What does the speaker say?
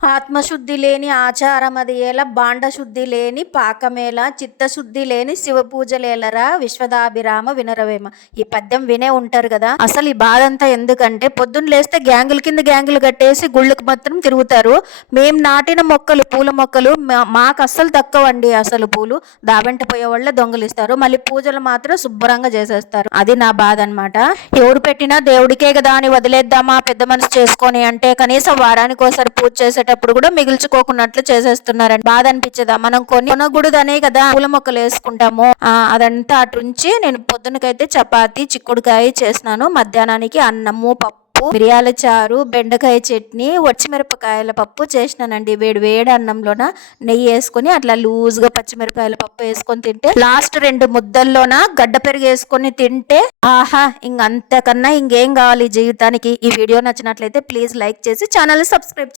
ఆత్మశుద్ధి లేని ఆచారమది ఏల భాండశుద్ధి లేని పాకమేల చిత్తశుద్ధి లేని శివపూజలేలరా విశ్వదాభిరామ వినరవేమ. ఈ పద్యం వినే ఉంటారు కదా. అసలు ఈ బాధ అంతా ఎందుకంటే పొద్దున్న లేస్తే గ్యాంగుల కింద గ్యాంగులు కట్టేసి గుళ్ళకి మాత్రం తిరుగుతారు. మేము నాటిన మొక్కలు పూల మొక్కలు మాకు అస్సలు తక్కువండి. అసలు పూలు దావెంట పోయే వాళ్ళ దొంగలిస్తారు, మళ్ళీ పూజలు మాత్రం శుభ్రంగా చేసేస్తారు. అది నా బాధ అనమాట. ఎవరు పెట్టినా దేవుడికే కదా అని వదిలేద్దామా పెద్ద మనసు చేసుకొని అంటే కనీసం వారానికి ఒకసారి పూజ చేసేటప్పుడు కూడా మిగిల్చుకోకున్నట్లు చేసేస్తున్నారని బాధ అనిపించదా? మనం కొనకూడదనే కదా పూల మొక్కలు వేసుకుంటాము. అదంతా అటుంచి నేను పొద్దునకైతే చపాతి చిక్కుడుకాయ చేసినాను, మధ్యాహ్నానికి అన్నము పప్పు మిరియాల చారు బెండకాయ చట్నీ పచ్చిమిరపకాయల పప్పు చేసినానండి. వేడి వేడి అన్నంలోన నెయ్యి వేసుకొని అట్లా లూజ్గా పచ్చిమిరపకాయల పప్పు వేసుకొని తింటే లాస్ట్ 2 ముద్దల్లోన గడ్డ పెరుగు వేసుకొని తింటే ఆహా ఇంకంతకన్నా ఇంకేం కావాలి జీవితానికి. ఈ వీడియో నచ్చినట్లయితే ప్లీజ్ లైక్ చేసి ఛానల్ సబ్స్క్రైబ్